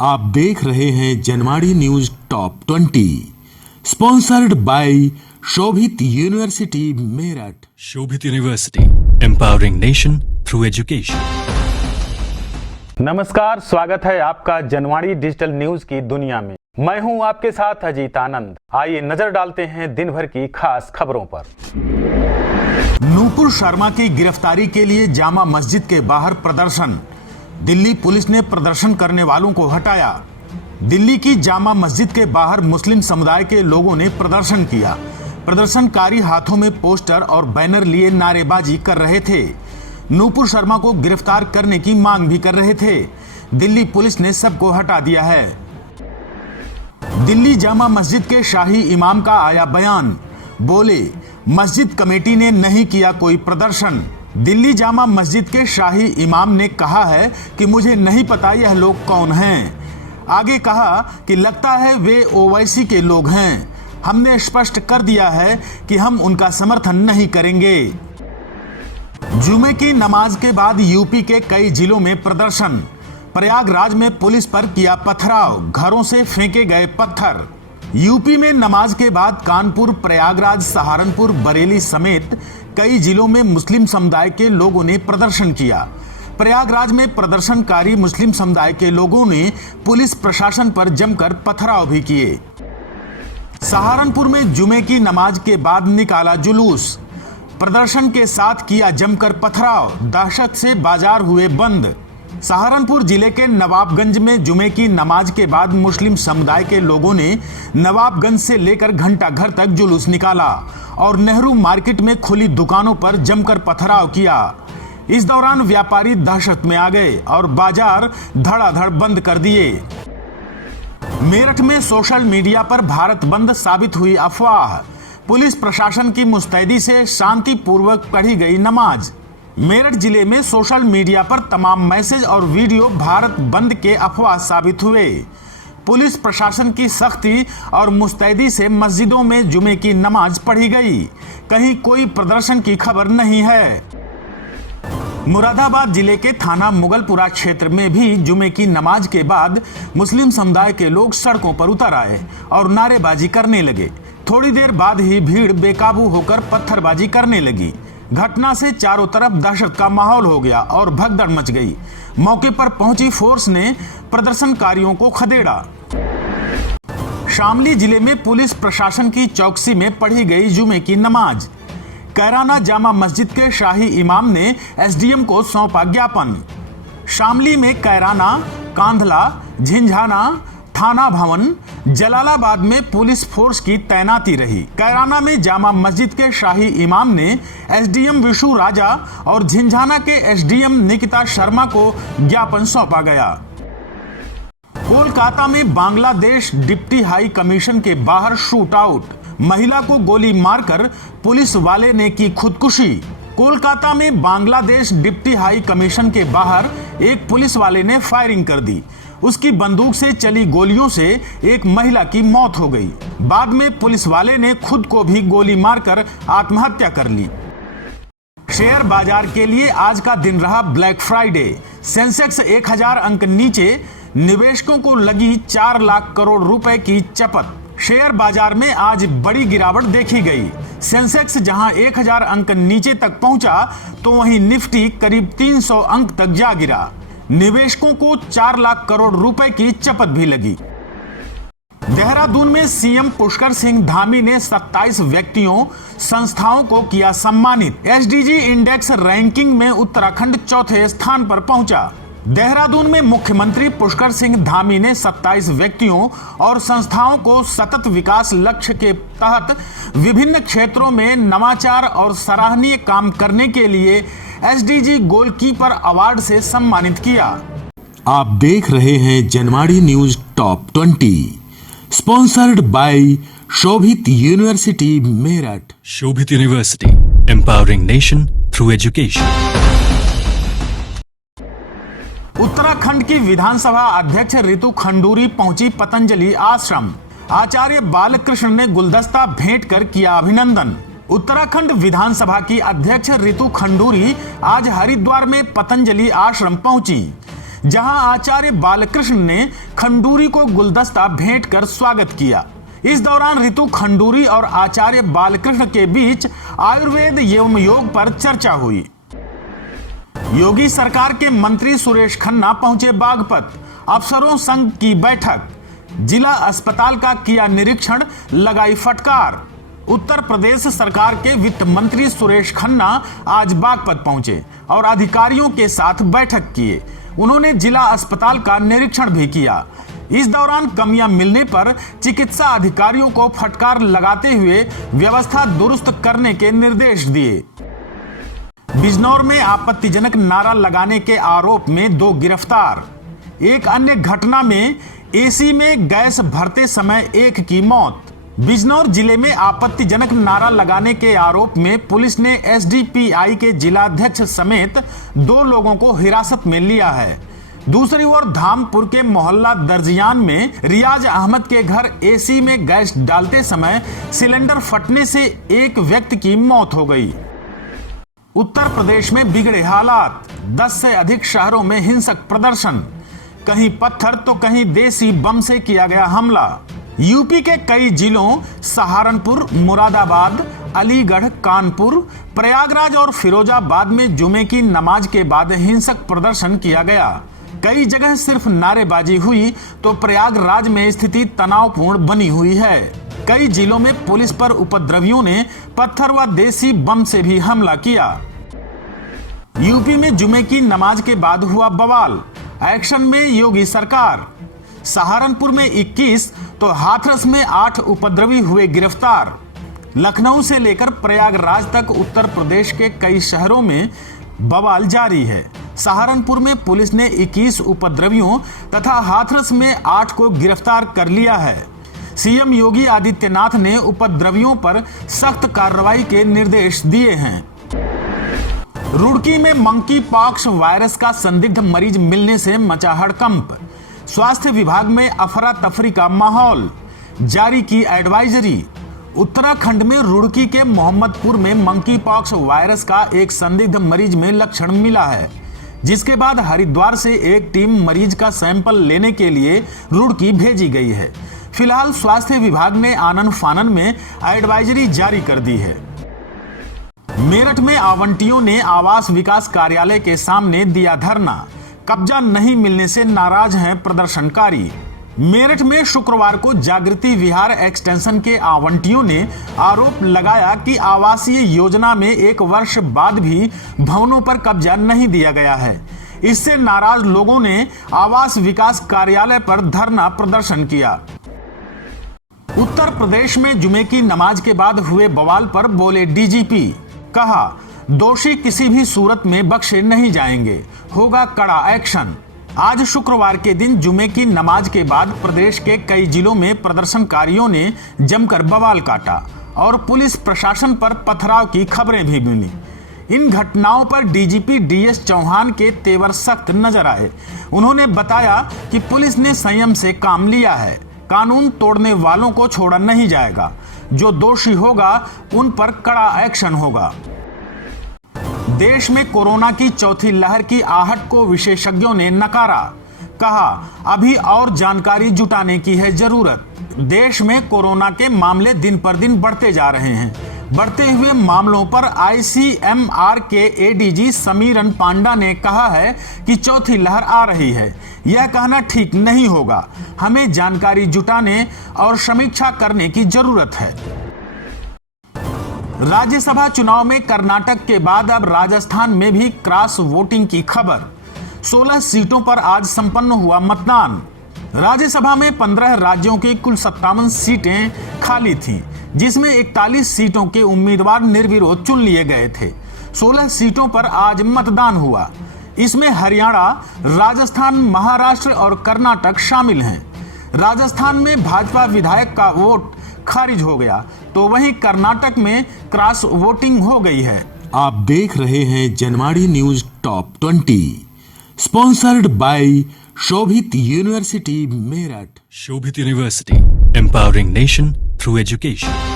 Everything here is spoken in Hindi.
आप देख रहे हैं Janwadi news top 20 sponsored by Shobhit university Meerut. Shobhit university, empowering nation through education. नमस्कार, स्वागत है आपका जनवाड़ी डिजिटल न्यूज की दुनिया में। मैं हूं आपके साथ अजीत आनंद। आइए नजर डालते हैं दिन भर की खास खबरों पर। नूपुर शर्मा की गिरफ्तारी के लिए जामा मस्जिद के बाहर प्रदर्शन। दिल्ली पुलिस ने प्रदर्शन करने वालों को हटाया। दिल्ली की जामा मस्जिद के बाहर मुस्लिम समुदाय के लोगों ने प्रदर्शन किया। प्रदर्शनकारी हाथों में पोस्टर और बैनर लिए नारेबाजी कर रहे थे। नूपुर शर्मा को गिरफ्तार करने की मांग भी कर रहे थे। दिल्ली पुलिस ने सबको हटा दिया है। दिल्ली जामा मस्जिद के शाही इमाम का आया बयान। बोले, मस्जिद कमेटी ने नहीं किया कोई प्रदर्शन। दिल्ली जामा मस्जिद के शाही इमाम ने कहा है कि मुझे नहीं पता यह लोग कौन हैं। आगे कहा कि लगता है वे ओवैसी के लोग हैं। हमने स्पष्ट कर दिया है कि हम उनका समर्थन नहीं करेंगे। जुमे की नमाज के बाद यूपी के कई जिलों में प्रदर्शन। प्रयागराज में पुलिस पर किया पथराव, घरों से फेंके गए पत्थर। यूपी में नमाज के बाद कानपुर, प्रयागराज, सहारनपुर, बरेली समेत कई जिलों में मुस्लिम समुदाय के लोगों ने प्रदर्शन किया। प्रयागराज में प्रदर्शनकारी मुस्लिम समुदाय के लोगों ने पुलिस प्रशासन पर जमकर पथराव भी किए। सहारनपुर में जुमे की नमाज के बाद निकाला जुलूस। प्रदर्शन के साथ किया जमकर पथराव, दहशत से बाजार हुए बंद। सहारनपुर जिले के नवाबगंज में जुमे की नमाज के बाद मुस्लिम समुदाय के लोगों ने नवाबगंज से लेकर घंटा घर तक जुलूस निकाला और नेहरू मार्केट में खुली दुकानों पर जमकर पथराव किया। इस दौरान व्यापारी दहशत में आ गए और बाजार धड़ाधड़ बंद कर दिए। मेरठ में सोशल मीडिया पर भारत बंद साबित हुई अफवाह। पुलिस प्रशासन की मुस्तैदी से शांतिपूर्वक पढ़ी गई नमाज। मेरठ जिले में सोशल मीडिया पर तमाम मैसेज और वीडियो भारत बंद के अफवाह साबित हुए। पुलिस प्रशासन की सख्ती और मुस्तैदी से मस्जिदों में जुमे की नमाज पढ़ी गई। कहीं कोई प्रदर्शन की खबर नहीं है। मुरादाबाद जिले के थाना मुगलपुरा क्षेत्र में भी जुमे की नमाज के बाद मुस्लिम समुदाय के लोग सड़कों पर उतर आए और नारेबाजी करने लगे। थोड़ी देर बाद ही भीड़ बेकाबू होकर पत्थरबाजी करने लगी। घटना से चारों तरफ दहशत का माहौल हो गया और भगदड़ मच गई। मौके पर पहुंची फोर्स ने प्रदर्शनकारियों को खदेड़ा। शामली जिले में पुलिस प्रशासन की चौकसी में पढ़ी गई जुमे की नमाज। कैराना जामा मस्जिद के शाही इमाम ने एसडीएम को सौंपा ज्ञापन। शामली में कैराना, कांधला, झिंझाना, थाना भवन, जलालाबाद में पुलिस फोर्स की तैनाती रही। कैराना में जामा मस्जिद के शाही इमाम ने एसडीएम विशु राजा और झिंझाना के एसडीएम निकिता शर्मा को ज्ञापन सौंपा गया। कोलकाता में बांग्लादेश डिप्टी हाई कमीशन के बाहर शूट आउट। महिला को गोली मारकर पुलिस वाले ने की खुदकुशी। कोलकाता में बांग्लादेश डिप्टी हाई कमीशन के बाहर एक पुलिस वाले ने फायरिंग कर दी। उसकी बंदूक से चली गोलियों से एक महिला की मौत हो गई। बाद में पुलिस वाले ने खुद को भी गोली मारकर आत्महत्या कर ली। शेयर बाजार के लिए आज का दिन रहा ब्लैक फ्राइडे। सेंसेक्स 1000 अंक नीचे, निवेशकों को लगी 4 लाख करोड़ रुपए की चपत। शेयर बाजार में आज बड़ी गिरावट देखी गई। सेंसेक्स जहां 1000 अंक नीचे तक पहुंचा तो वहीं निफ्टी करीब 300 अंक तक जा गिरा। निवेशकों को 4 लाख करोड़ रुपए की चपत भी लगी। देहरादून में सीएम पुष्कर सिंह धामी ने 27 व्यक्तियों, संस्थाओं को किया सम्मानित। एसडीजी इंडेक्स रैंकिंग में उत्तराखंड चौथे स्थान पर पहुंचा। देहरादून में मुख्यमंत्री पुष्कर सिंह धामी ने 27 व्यक्तियों और संस्थाओं को सतत विकास लक्ष्य के तहत विभिन्न क्षेत्रों में नवाचार और सराहनीय काम करने के लिए एसडीजी गोलकीपर अवार्ड से सम्मानित किया। आप देख रहे हैं Janwadi news top 20 sponsored by Shobhit university Meerut. Shobhit university, empowering nation through education. Uttarakhand की विधानसभा अध्यक्ष रितु खंडूरी पहुंची पतंजलि आश्रम। आचार्य बालकृष्ण ने गुलदस्ता भेंट कर किया अभिनंदन। उत्तराखंड विधानसभा की अध्यक्ष रितु खंडूरी आज हरिद्वार में पतंजलि आश्रम पहुंची, जहां आचार्य बालकृष्ण ने खंडूरी को गुलदस्ता भेंट कर स्वागत किया। इस दौरान ऋतु खंडूरी और आचार्य बालकृष्ण के बीच आयुर्वेद एवं योग पर चर्चा हुई। योगी सरकार के मंत्री सुरेश खन्ना पहुंचे बागपत, अफसरों संघ की बैठक, जिला अस्पताल का किया निरीक्षण, लगाई फटकार। उत्तर प्रदेश सरकार के वित्त मंत्री सुरेश खन्ना आज बागपत पहुंचे और अधिकारियों के साथ बैठक किए। उन्होंने जिला अस्पताल का निरीक्षण भी किया। इस दौरान कमियां मिलने पर चिकित्सा अधिकारियों को फटकार लगाते हुए व्यवस्था दुरुस्त करने के निर्देश दिए। बिजनौर में आपत्तिजनक नारा लगाने के आरोप में 2 गिरफ्तार। एक अन्य घटना में एसी में गैस भरते समय एक की मौत। बिजनौर जिले में आपत्तिजनक नारा लगाने के आरोप में पुलिस ने एसडीपीआई के जिलाध्यक्ष समेत 2 लोगों को हिरासत में लिया है। दूसरी ओर धामपुर के मोहल्ला दर्जियान में रियाज अहमद के घर एसी में गैस डालते समय सिलेंडर फटने से एक व्यक्ति की मौत हो गई। उत्तर प्रदेश में बिगड़े हालात, 10 से अधिक शहरों में हिंसक प्रदर्शन, कहीं पत्थर तो कहीं देसी बम से किया गया हमला। यूपी के कई जिलों सहारनपुर, मुरादाबाद, अलीगढ़, कानपुर, प्रयागराज और फिरोजाबाद में जुमे की नमाज के बाद हिंसक प्रदर्शन किया गया। कई जगह सिर्फ नारेबाजी हुई तो प्रयागराज में स्थिति तनावपूर्ण बनी हुई है। कई जिलों में पुलिस पर उपद्रवियों ने पत्थर व देसी बम से भी हमला किया। यूपी में जुमे की नमाज के बाद हुआ बवाल, एक्शन में योगी सरकार। सहारनपुर में 21 तो हाथरस में 8 उपद्रवी हुए गिरफ्तार। लखनऊ से लेकर प्रयागराज तक उत्तर प्रदेश के कई शहरों में बवाल जारी है। सहारनपुर में पुलिस ने 21 उपद्रवियों तथा हाथरस में 8 को गिरफ्तार कर लिया है। सीएम योगी आदित्यनाथ ने उपद्रवियों पर सख्त कार्रवाई के निर्देश दिए हैं। रुड़की में मंकी पॉक्स वायरस का संदिग्ध मरीज मिलने से मचा हड़कंप। स्वास्थ्य विभाग में अफरा तफरी का माहौल, जारी की एडवाइजरी। उत्तराखंड में रुड़की के मोहम्मदपुर में मंकी पॉक्स वायरस का एक संदिग्ध मरीज में लक्षण मिला है, जिसके बाद हरिद्वार से एक टीम मरीज का सैंपल लेने के लिए रुड़की भेजी गई है। फिलहाल स्वास्थ्य विभाग ने आनन फानन में एडवाइजरी जारी कर दी है। मेरठ में आवंटियों ने आवास विकास कार्यालय के सामने दिया धरना, कब्जा नहीं मिलने से नाराज हैं प्रदर्शनकारी। मेरठ में शुक्रवार को जागृति विहार एक्सटेंशन के आवंटियों ने आरोप लगाया कि आवासीय योजना में 1 वर्ष बाद भी भवनों पर कब्जा नहीं दिया गया है। इससे नाराज लोगों ने आवास विकास कार्यालय पर धरना प्रदर्शन किया। उत्तर प्रदेश में जुमे की नमाज के बाद हुए बवाल पर बोले डीजीपी, कहा दोषी किसी भी सूरत में बख्शे नहीं जाएंगे, होगा कड़ा एक्शन। आज शुक्रवार के दिन जुमे की नमाज के बाद प्रदेश के कई जिलों में प्रदर्शनकारियों ने जमकर बवाल काटा और पुलिस प्रशासन पर पथराव की खबरें भी मिली। इन घटनाओं पर डीजीपी डीएस चौहान के तेवर सख्त नजर आए। उन्होंने बताया कि पुलिस ने संयम से काम लिया है, कानून तोड़ने वालों को छोड़ा नहीं जाएगा, जो दोषी होगा उन पर कड़ा एक्शन होगा। देश में कोरोना की चौथी लहर की आहट को विशेषज्ञों ने नकारा, कहा अभी और जानकारी जुटाने की है जरूरत। देश में कोरोना के मामले दिन पर दिन बढ़ते जा रहे हैं। बढ़ते हुए मामलों पर आईसीएमआर के एडीजी समीरन पांडा ने कहा है कि चौथी लहर आ रही है। यह कहना ठीक नहीं होगा, हमें जानकारी जुटाने और समीक्षा करने की जरूरत है। राज्यसभा चुनाव में कर्नाटक के बाद अब राजस्थान में भी क्रॉस वोटिंग की खबर। 16 सीटों पर आज संपन्न हुआ मतदान। राज्यसभा में 15 राज्यों की कुल 57 सीटें खाली थीं, जिसमें 41 सीटों के उम्मीदवार निर्विरोध चुन लिए गए थे। 16 सीटों पर आज मतदान हुआ। इसमें हरियाणा, राजस्थान, महाराष्ट्र और कर्नाटक शामिल हैं। राजस्थान में भाजपा विधायक का वोट खारिज हो गया, तो वहीं कर्नाटक में क्रॉस वोटिंग हो गई है। आप देख रहे हैं Janwadi news top 20, sponsored by Shobhit university Meerut. Shobhit University, empowering nation through education.